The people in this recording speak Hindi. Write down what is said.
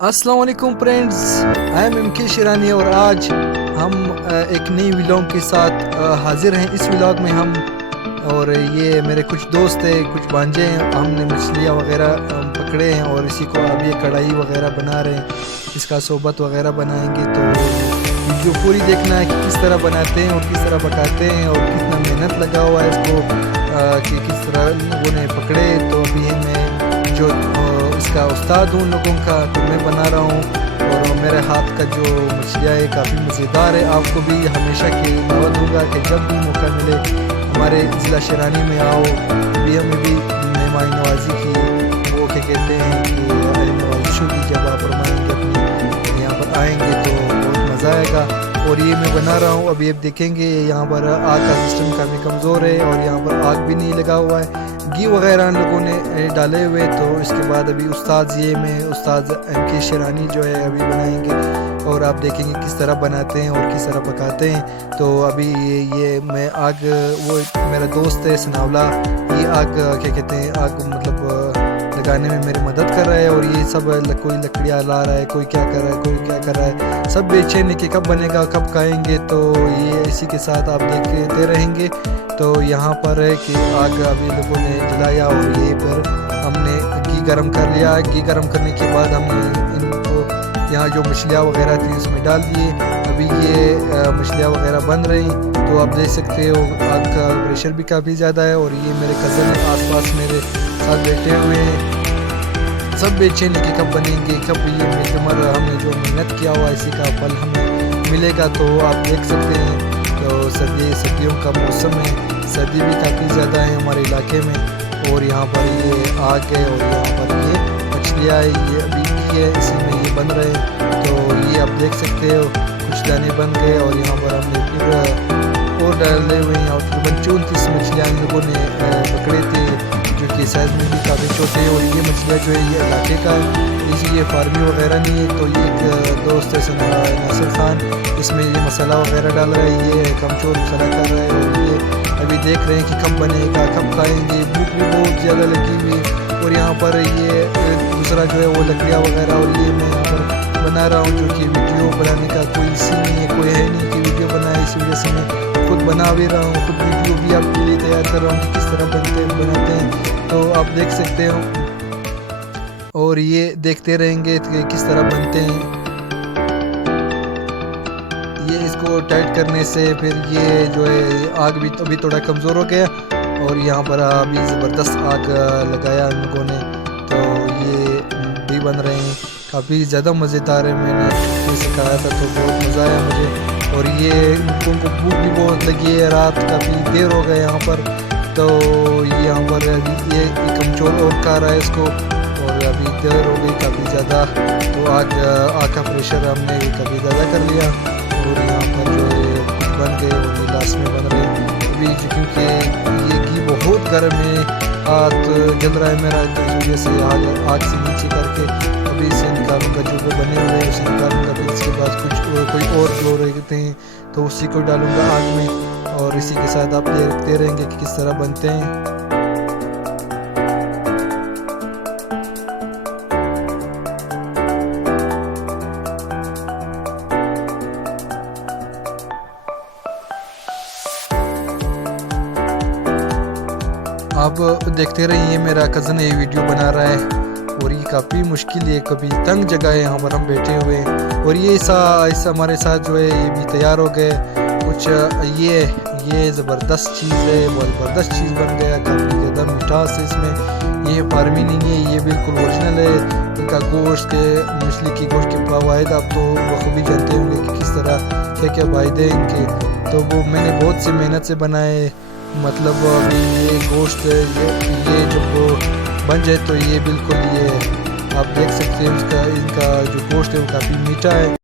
अस्सलाम वालेकुम फ्रेंड्स, आई एम एम के शिरानी और आज हम एक नई व्लॉग के साथ हाजिर हैं। इस व्लॉग में हम और ये मेरे कुछ दोस्त हैं, कुछ भांजे हैं, हमने मछलियाँ वगैरह पकड़े हैं और इसी को अब ये कढ़ाई वगैरह बना रहे हैं, इसका सोबत वगैरह बनाएंगे। तो वीडियो पूरी देखना है कि किस तरह बनाते हैं और किस तरह पकाते हैं और कितना मेहनत लगा हुआ है इसको कि किस तरह लोगों ने पकड़े। तो अभी मैं जो इसका उस्ताद हूँ लोगों का, तो मैं बना रहा हूँ और मेरे हाथ का जो मछलियाँ है काफ़ी मज़ेदार है। आपको भी हमेशा की दावत दूँगा कि जब भी मौका मिले हमारे ज़िला शिरानी में आओ। अभी हमें भी मेहमान नवाजी की वो क्या कहते हैं कि नवाजिशों की जब आप फरमाएंगे अपनी यहाँ पर आएंगे तो बहुत मज़ा आएगा। और ये मैं बना रहा हूँ, अभी आप देखेंगे यहाँ पर आग का सिस्टम काफ़ी कमज़ोर है और यहाँ पर आग भी नहीं लगा हुआ है, घी वगैरह लोगों ने डाले हुए। तो इसके बाद अभी उस्ताद एम के शिरानी जो है अभी बनाएंगे और आप देखेंगे किस तरह बनाते हैं और किस तरह पकाते हैं। तो अभी ये मैं आग, वो मेरा दोस्त है सनावला, ये आग क्या कहते हैं आग मतलब लगाने में मेरी मदद कर रहा है। और ये सब कोई लकड़ियाँ ला रहा है, कोई क्या कर रहा है, कोई क्या कर रहा है, सब बेचैन कि कब बनेगा कब खाएंगे। तो ये इसी के साथ आप देखते रहेंगे। तो यहाँ पर है कि आग अभी लोगों ने जलाया और ये फिर हमने घी गरम कर लिया। घी गरम करने के बाद हमने इनको यहाँ जो मछलियाँ वगैरह थी उसमें डाल दिए। अभी ये मछलियाँ वगैरह बन रही, तो आप देख सकते हो आग का प्रेशर भी काफ़ी ज़्यादा है। और ये मेरे कज़न है आसपास मेरे साथ बैठे हुए हैं, सब बेचैन कि कब बनेंगे, कब ये मिजमर हमने जो मेहनत किया हुआ इसी का फल हमें मिलेगा। तो आप देख सकते हैं तो सर्दियों का मौसम है, सर्दी भी काफ़ी ज़्यादा है हमारे इलाके में। और यहाँ पर ये आग है और यहाँ पर ये मछलियाँ है, ये अभी की है, इसी में ये बन रहे हैं। तो ये आप देख सकते हो कुछ दाने बन गए और यहाँ पर हमने फिर और डाले हुए हैं। और तकरीबन 34 मछलियाँ हम लोगों ने पकड़े थे जो कि साइज़ में भी काफ़ी छोटे हैं। और ये मछलियाँ जो है ये इलाके का ये फार्मी वगैरह नहीं है। तो ये एक दोस्त है नासिर खान, इसमें ये मसाला वगैरह डाल रहा है, ये कमचोर मसाला कर रहा है। और ये अभी देख रहे हैं कि कब बनेगा कब खाएंगे, भूख भी बहुत ज़्यादा लगी हुई है। और यहाँ पर ये दूसरा जो है वो लकड़ियाँ वगैरह, और ये मैं यहाँ पर बना रहा हूँ जो कि वीडियो बनाने का कोई सीन नहीं है, कोई है नहीं कि वीडियो बनाए। इसी वजह से मैं खुद बना भी रहा हूँ, खुद वीडियो भी आपके लिए तैयार कर रहा हूँ कि किस तरह बनाते हैं। तो आप देख सकते हो और ये देखते रहेंगे कि किस तरह बनते हैं। ये इसको टाइट करने से फिर ये जो है आग भी अभी थोड़ा कमज़ोर हो गया और यहाँ पर अभी ज़बरदस्त आग लगाया हम लोगों ने। तो ये भी बन रहे हैं, काफ़ी ज़्यादा मज़ेदार है। मैंने सिखाया था तो बहुत मज़ा आया मुझे। और ये उनको भूख भी बहुत लगी है, रात काफ़ी देर हो गए यहाँ पर। तो यहाँ पर अभी ये कमचोर और खा रहा है इसको और अभी देर हो गई काफ़ी ज़्यादा। तो आग का प्रेशर हमने काफ़ी ज़्यादा कर लिया और यहाँ पर जो है बन गए और ये लास्ट में बन रहे हैं अभी। क्योंकि ये घी बहुत गर्म है, हाथ जल रहा है मेरा, तो इस वजह से आग से नीचे करके अभी इसे निकालूंगा। जो भी बने हुए हैं उसे निकालूंगा, फिर इसके बाद कोई और जो रहते हैं तो उसी को डालूंगा आग में। और इसी के साथ आप देखते रहेंगे कि किस तरह बनते हैं। आप देखते रहिए, मेरा कज़न ये वीडियो बना रहा है और ये काफ़ी मुश्किल है, कभी तंग जगह है यहाँ पर हम बैठे हुए हैं। और ये ऐसा हमारे साथ जो है ये भी तैयार हो गए कुछ। ये ज़बरदस्त चीज़ है, बहुत ज़बरदस्त चीज़ बन गया, काफ़ी ज़्यादा मिठास है इसमें। ये फार्मी नहीं है, ये बिल्कुल ओरिजिनल है। इनका गोश्त के मछली की गोश्त के फ़वाइद आप तो बखूबी जानते होंगे कि किस तरह क्या क्या फ़ायदे हैं इनके। तो वो मैंने बहुत सी मेहनत से बनाए, मतलब अभी ये गोश्त ये जब वो बन जाए तो ये बिल्कुल ये आप देख सकते हैं इनका जो गोश्त है वो काफ़ी मीठा है।